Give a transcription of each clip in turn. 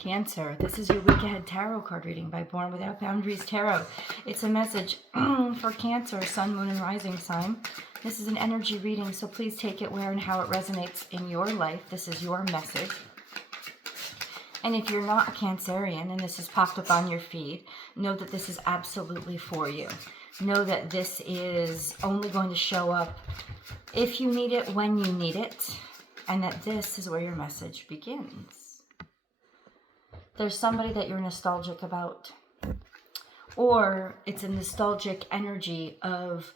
Cancer, this is your week ahead tarot card reading by Born Without Boundaries Tarot. It's a message for Cancer, Sun, Moon, and Rising sign. This is an energy reading, so please take it where and how it resonates in your life. This is your message. And if you're not a Cancerian and this has popped up on your feed, know that this is absolutely for you. Know that this is only going to show up if you need it, when you need it, and that this is where your message begins. There's somebody that you're nostalgic about, or it's a nostalgic energy of,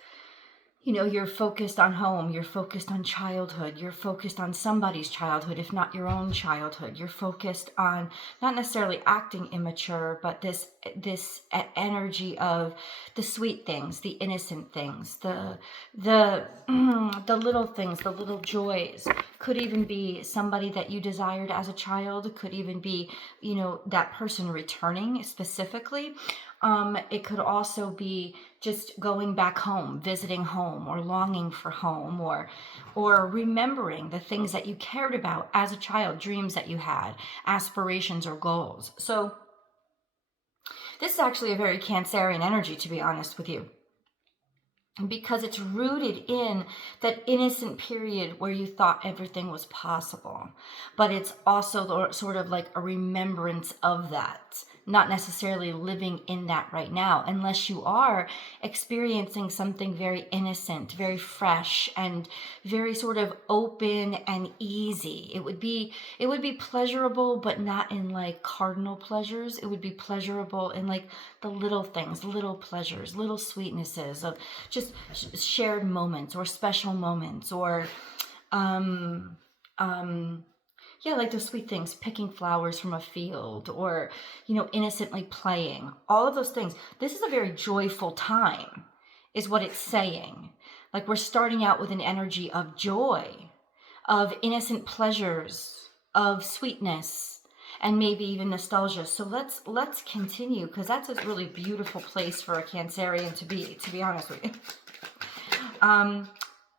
you're focused on home, you're focused on childhood, you're focused on somebody's childhood, if not your own childhood. You're focused on not necessarily acting immature, but this energy of the sweet things, the innocent things, the little things, the little joys. Could even be somebody that you desired as a child. Could even be, that person returning specifically. It could also be just going back home, visiting home, or longing for home, or remembering the things that you cared about as a child, dreams that you had, aspirations or goals. So this is actually a very Cancerian energy, to be honest with you, because it's rooted in that innocent period where you thought everything was possible. But it's also sort of like a remembrance of that, not necessarily living in that right now, unless you are experiencing something very innocent, very fresh, and very sort of open and easy. It would be pleasurable, but not in like cardinal pleasures. It would be pleasurable in like the little things, little pleasures, little sweetnesses of just shared moments or special moments, or like those sweet things, picking flowers from a field, or, innocently playing, all of those things. This is a very joyful time, is what it's saying. Like, we're starting out with an energy of joy, of innocent pleasures, of sweetness, and maybe even nostalgia. So let's continue, because that's a really beautiful place for a Cancerian to be honest with you.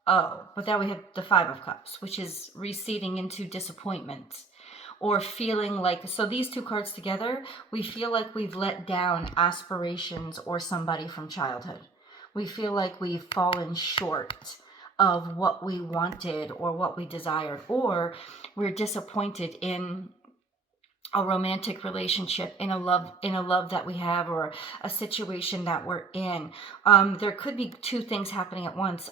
But now we have the Five of Cups, which is receding into disappointment, or feeling like, so these two cards together, we feel like we've let down aspirations or somebody from childhood. We feel like we've fallen short of what we wanted or what we desired, or we're disappointed in a romantic relationship, in a love that we have, or a situation that we're in. There could be two things happening at once.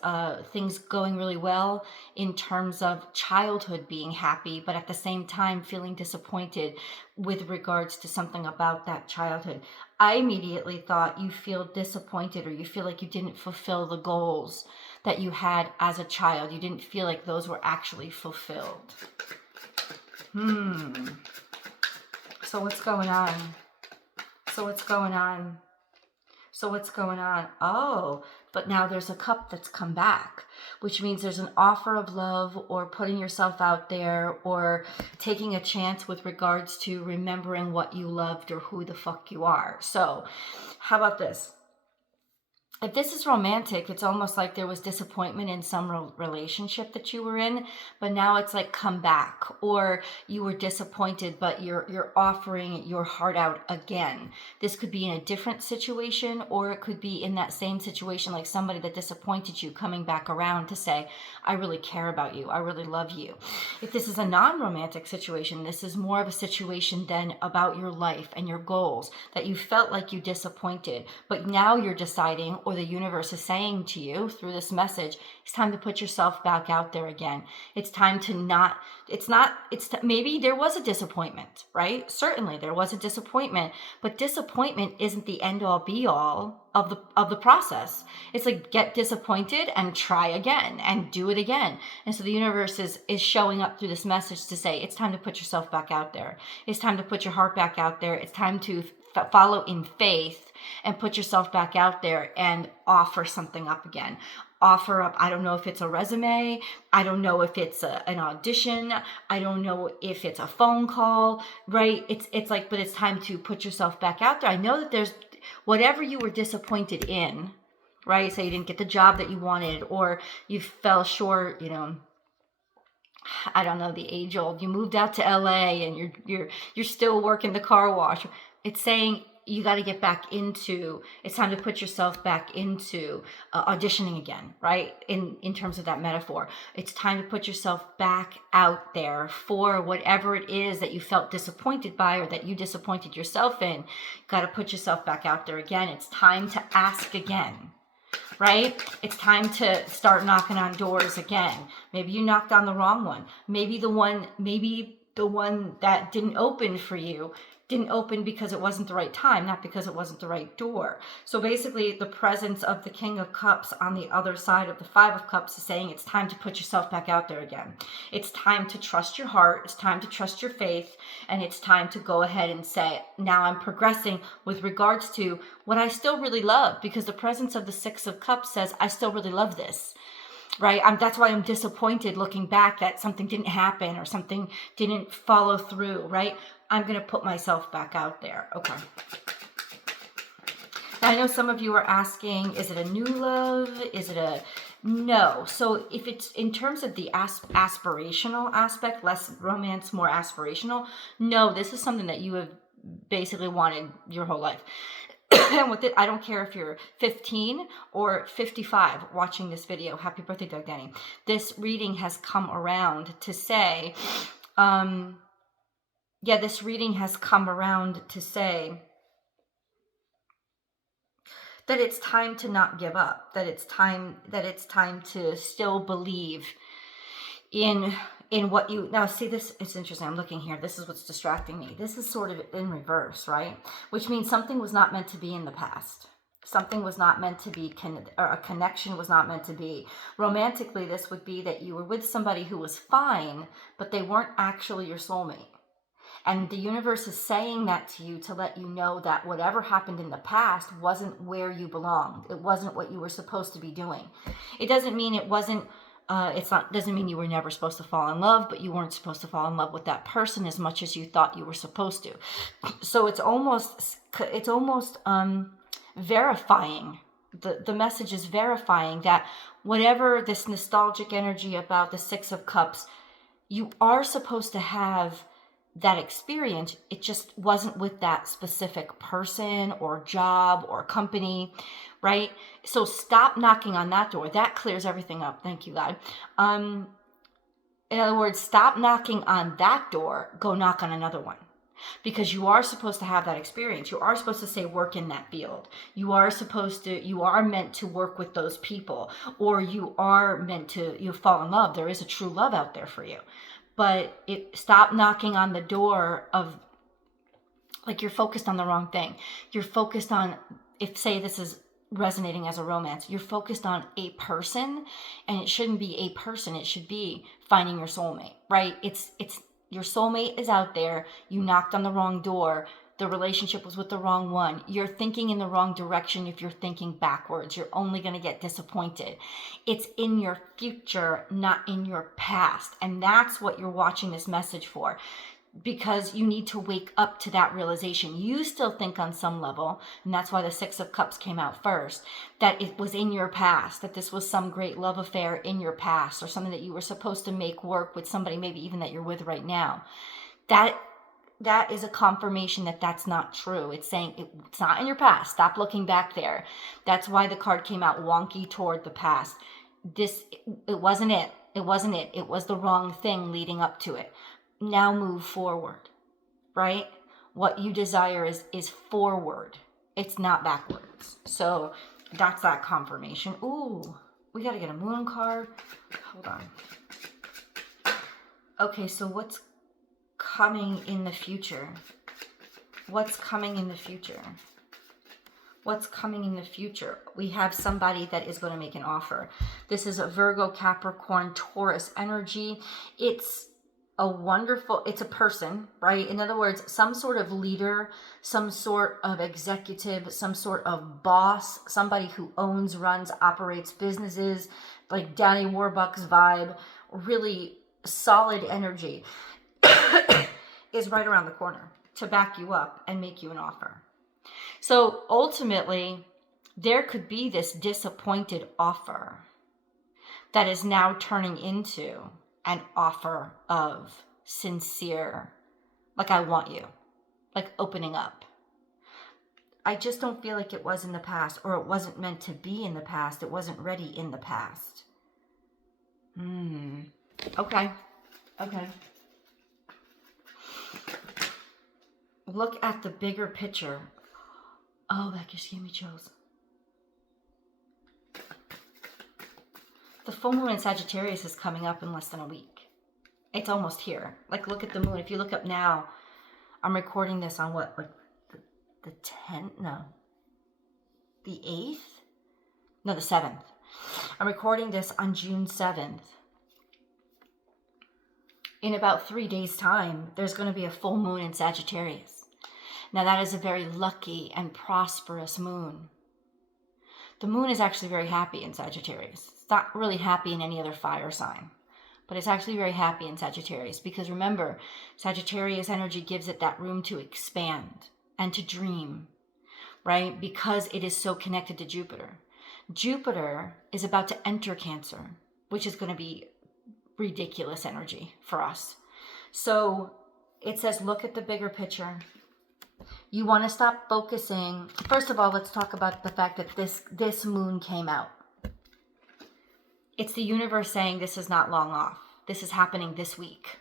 Things going really well in terms of childhood being happy, but at the same time feeling disappointed with regards to something about that childhood. I immediately thought you feel disappointed, or you feel like you didn't fulfill the goals that you had as a child. You didn't feel like those were actually fulfilled. So what's going on? Oh, but now there's a cup that's come back, which means there's an offer of love, or putting yourself out there, or taking a chance with regards to remembering what you loved or who the fuck you are. So how about this? If this is romantic, it's almost like there was disappointment in some relationship that you were in, but now it's like come back, or you were disappointed, but you're offering your heart out again. This could be in a different situation, or it could be in that same situation, like somebody that disappointed you coming back around to say, I really care about you, I really love you. If this is a non-romantic situation, this is more of a situation then about your life and your goals, that you felt like you disappointed, but now you're deciding, or the universe is saying to you through this message, it's time to put yourself back out there again. It's time to maybe there was a disappointment, right? Certainly there was a disappointment, but disappointment isn't the end all be all of the process. It's like, get disappointed and try again and do it again. And so the universe is showing up through this message to say, it's time to put yourself back out there. It's time to put your heart back out there. It's time to follow in faith and put yourself back out there and offer something up again. Offer up, I don't know if it's a resume, I don't know if it's an audition, I don't know if it's a phone call, right? It's like, but it's time to put yourself back out there. I know that there's whatever you were disappointed in, right? Say you didn't get the job that you wanted, or you fell short, I don't know, the age old, you moved out to LA and you're still working the car wash. It's saying you got to get back into, it's time to put yourself back into auditioning again, right? In terms of that metaphor, it's time to put yourself back out there for whatever it is that you felt disappointed by or that you disappointed yourself in. Got to put yourself back out there again. It's time to ask again. Right? It's time to start knocking on doors again. Maybe you knocked on the wrong one. Maybe the one that didn't open for you didn't open because it wasn't the right time, not because it wasn't the right door. So basically, the presence of the King of Cups on the other side of the Five of Cups is saying it's time to put yourself back out there again. It's time to trust your heart. It's time to trust your faith. And it's time to go ahead and say, now I'm progressing with regards to what I still really love, because the presence of the Six of Cups says, I still really love this. Right? That's why I'm disappointed looking back that something didn't happen or something didn't follow through, right? I'm going to put myself back out there. Okay. Now, I know some of you are asking, is it a new love? Is it a no? So if it's in terms of the aspirational aspect, less romance, more aspirational, no, this is something that you have basically wanted your whole life. And with it, I don't care if you're 15 or 55 watching this video. Happy birthday, Doug Denny. This reading has come around to say, this reading has come around to say that it's time to not give up, that it's time to still believe in what you, now see this, it's interesting, I'm looking here, this is what's distracting me. This is sort of in reverse, right? Which means something was not meant to be in the past. Something was not meant to be, or a connection was not meant to be. Romantically, this would be that you were with somebody who was fine, but they weren't actually your soulmate. And the universe is saying that to you to let you know that whatever happened in the past wasn't where you belonged. It wasn't what you were supposed to be doing. It doesn't mean it wasn't, doesn't mean you were never supposed to fall in love, but you weren't supposed to fall in love with that person as much as you thought you were supposed to. So it's almost verifying, the message is verifying that whatever this nostalgic energy about the Six of Cups, you are supposed to have that experience. It just wasn't with that specific person or job or company, right? So stop knocking on that door. That clears everything up. Thank you, God. In other words, stop knocking on that door. Go knock on another one. Because you are supposed to have that experience. You are supposed to say work in that field. You are meant to work with those people, or you are meant to, fall in love. There is a true love out there for you. But stop knocking on the door of, like, you're focused on the wrong thing. You're focused on, if say this is resonating as a romance, you're focused on a person, and it shouldn't be a person. It should be finding your soulmate, right? It's your soulmate is out there. You knocked on the wrong door. The relationship was with the wrong one. You're thinking in the wrong direction if you're thinking backwards. You're only going to get disappointed. It's in your future, not in your past. And that's what you're watching this message for, because you need to wake up to that realization. You still think on some level, and that's why the Six of Cups came out first, that it was in your past, that this was some great love affair in your past, or something that you were supposed to make work with somebody maybe even that you're with right now. That is a confirmation that that's not true. It's saying it's not in your past. Stop looking back there. That's why the card came out wonky toward the past. It wasn't it. It wasn't it. It was the wrong thing leading up to it. Now move forward, right? What you desire is forward. It's not backwards. So that's that confirmation. Ooh, we got to get a moon card. Hold on. Okay, so what's coming in the future? What's coming in the future? What's coming in the future? We have somebody that is going to make an offer. This is a Virgo, Capricorn, Taurus energy. It's a person, right? In other words, some sort of leader, some sort of executive, some sort of boss, somebody who owns, runs, operates businesses, like Danny Warbucks vibe, really solid energy is right around the corner to back you up and make you an offer. So ultimately, there could be this disappointed offer that is now turning into an offer of sincere, like I want you, like opening up. I just don't feel like it was in the past, or it wasn't meant to be in the past. It wasn't ready in the past. Okay. Okay. Look at the bigger picture. Oh, that just gave me chills. The full moon in Sagittarius is coming up in less than a week. It's almost here. Like, look at the moon. If you look up now, I'm recording this on what, like the 10th? No. The 8th? No, the 7th. I'm recording this on June 7th. In about 3 days' time, there's going to be a full moon in Sagittarius. Now, that is a very lucky and prosperous moon. The moon is actually very happy in Sagittarius. It's not really happy in any other fire sign, but it's actually very happy in Sagittarius, because remember, Sagittarius energy gives it that room to expand and to dream, right? Because it is so connected to Jupiter. Jupiter is about to enter Cancer, which is going to be ridiculous energy for us. So it says, look at the bigger picture. You want to stop focusing. First of all, let's talk about the fact that this moon came out. It's the universe saying this is not long off. This is happening this week,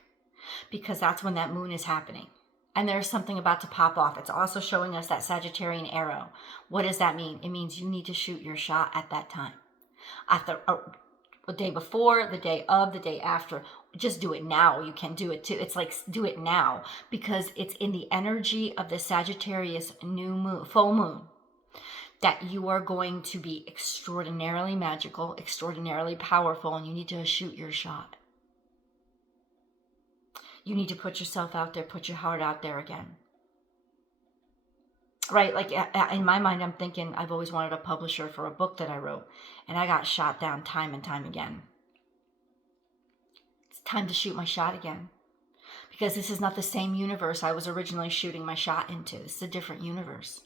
because that's when that moon is happening. And there's something about to pop off. It's also showing us that Sagittarian arrow. What does that mean? It means you need to shoot your shot at that time. At the day before, the day of, the day after. Just do it now. You can do it too. It's like, do it now, because it's in the energy of the Sagittarius new moon, full moon, that you are going to be extraordinarily magical, extraordinarily powerful, and you need to shoot your shot. You need to put yourself out there, put your heart out there again. Right? Like, in my mind, I'm thinking, I've always wanted a publisher for a book that I wrote, and I got shot down time and time again. It's time to shoot my shot again, because this is not the same universe I was originally shooting my shot into. This is a different universe.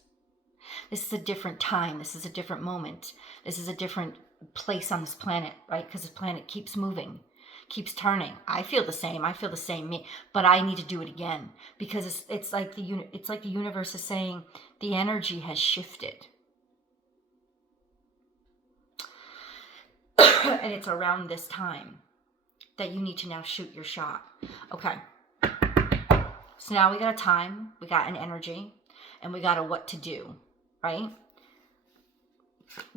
This is a different time. This is a different moment. This is a different place on this planet, right? Because this planet keeps moving, keeps turning. I feel the same. But I need to do it again, because it's like the universe is saying the energy has shifted, and it's around this time that you need to now shoot your shot. Okay. So now we got a time, we got an energy, and we got a what to do, right?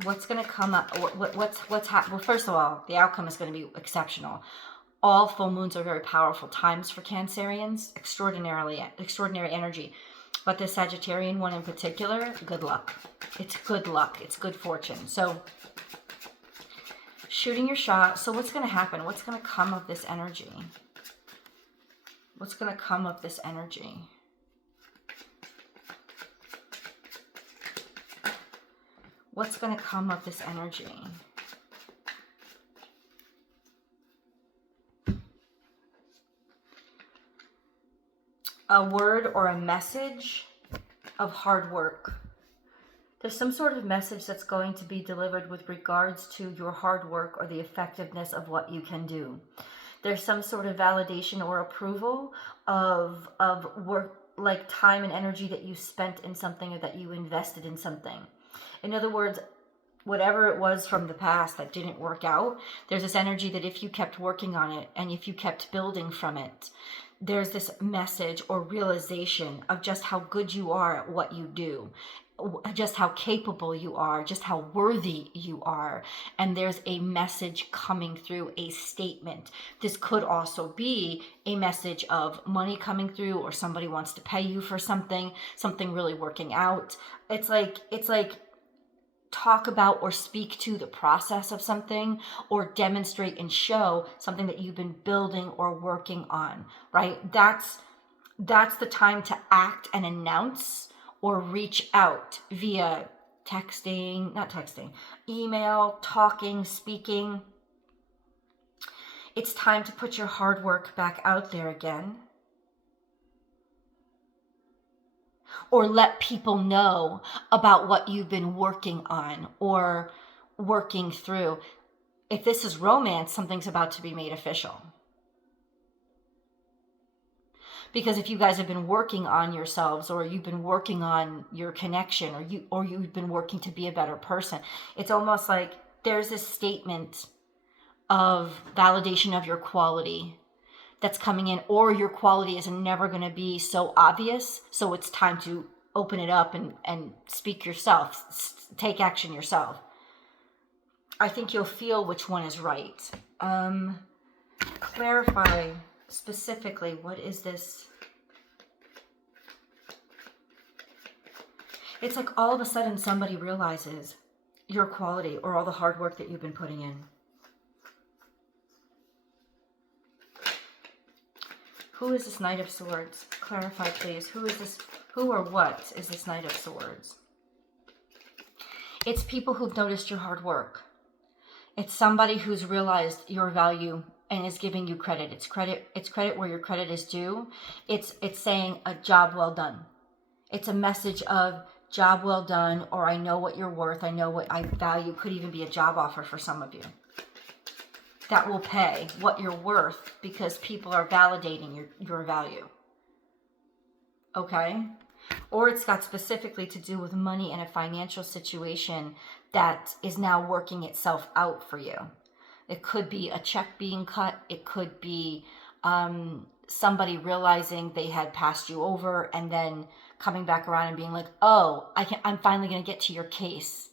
What's going to come up? What's happening? Well, first of all, the outcome is going to be exceptional. All full moons are very powerful times for Cancerians, extraordinary energy. But the Sagittarian one in particular, good luck. It's good luck. It's good fortune. So shooting your shot. So what's going to happen? What's going to come of this energy? What's going to come of this energy? What's going to come of this energy? A word or a message of hard work. There's some sort of message that's going to be delivered with regards to your hard work or the effectiveness of what you can do. There's some sort of validation or approval of work, like time and energy that you spent in something, or that you invested in something. In other words, whatever it was from the past that didn't work out, there's this energy that if you kept working on it and if you kept building from it, there's this message or realization of just how good you are at what you do, just how capable you are, just how worthy you are. And there's a message coming through, a statement. This could also be a message of money coming through, or somebody wants to pay you for something really working out. It's like talk about or speak to the process of something, or demonstrate and show something that you've been building or working on, right? That's the time to act and announce or reach out via email, talking, speaking. It's time to put your hard work back out there again. Or let people know about what you've been working on or working through. If this is romance, something's about to be made official. Because if you guys have been working on yourselves, or you've been working on your connection, or you've been working to be a better person, it's almost like there's this statement of validation of your quality that's coming in, or your quality is never going to be so obvious. So it's time to open it up and speak yourself, take action yourself. I think you'll feel which one is right. Clarify specifically, what is this? It's like all of a sudden somebody realizes your quality, or all the hard work that you've been putting in. Who is this Knight of Swords? Clarify, please. Who is this? Who or what is this Knight of Swords? It's people who've noticed your hard work. It's somebody who's realized your value and is giving you credit. It's credit where your credit is due. It's saying a job well done. It's a message of job well done, or I know what you're worth. I know what I value. Could even be a job offer for some of you. That will pay what you're worth, because people are validating your value. Okay? Or it's got specifically to do with money and a financial situation that is now working itself out for you. It could be a check being cut. It could be somebody realizing they had passed you over and then coming back around and being like, oh, I'm finally going to get to your case.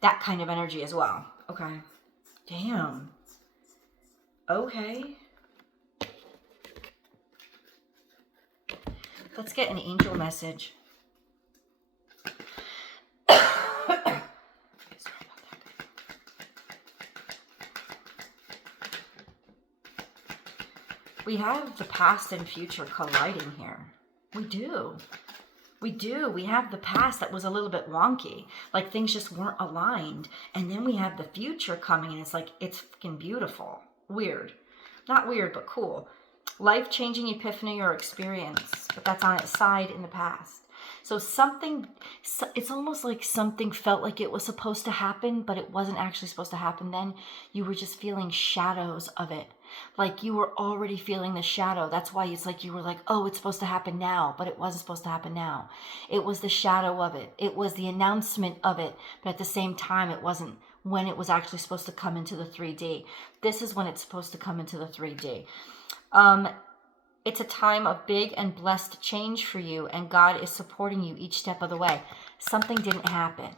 That kind of energy as well. Okay. Damn. Okay. Let's get an angel message. We have the past and future colliding here. We do. We have the past that was a little bit wonky. Like things just weren't aligned. And then we have the future coming, and it's like, it's fucking beautiful. Weird. Not weird, but cool. Life-changing epiphany or experience. But that's on its side in the past. So it's almost like something felt like it was supposed to happen, but it wasn't actually supposed to happen then. You were just feeling shadows of it. Like you were already feeling the shadow. That's why it's like you were like, oh, it's supposed to happen now, but it wasn't supposed to happen now. It was the shadow of it. It was the announcement of it, but at the same time, it wasn't when it was actually supposed to come into the 3D. This is when it's supposed to come into the 3D. It's a time of big and blessed change for you, and God is supporting you each step of the way. Something didn't happen.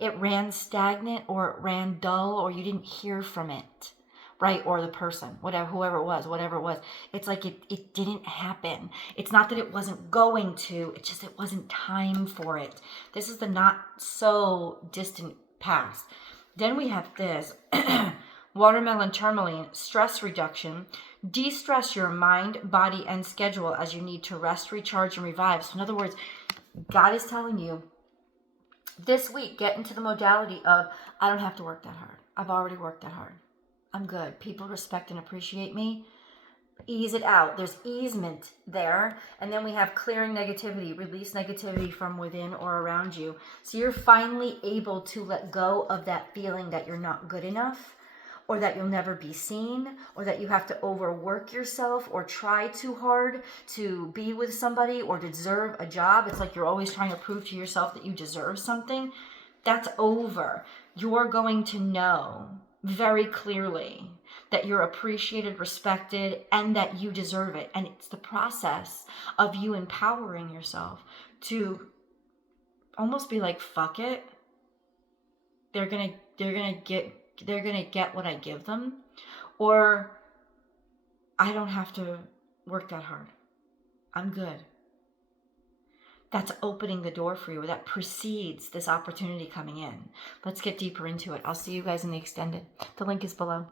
It ran stagnant, or it ran dull, or you didn't hear from it, right? Or the person, whatever it was. It's like it didn't happen. It's not that it wasn't going to, it's just it wasn't time for it. This is the not so distant past. Then we have this. Watermelon tourmaline, stress reduction. De-stress your mind, body, and schedule as you need to rest, recharge, and revive. So in other words, God is telling you this week, get into the modality of, I don't have to work that hard. I've already worked that hard. I'm good. People respect and appreciate me. Ease it out. There's easement there. And then we have clearing negativity, release negativity from within or around you. So you're finally able to let go of that feeling that you're not good enough, or that you'll never be seen, or that you have to overwork yourself or try too hard to be with somebody or deserve a job. It's like you're always trying to prove to yourself that you deserve something. That's over. You're going to know very clearly that you're appreciated, respected, and that you deserve it. And it's the process of you empowering yourself to almost be like, fuck it. They're gonna get what I give them, or I don't have to work that hard. I'm good. That's opening the door for you. That precedes this opportunity coming in. Let's get deeper into it. I'll see you guys in the extended. The link is below.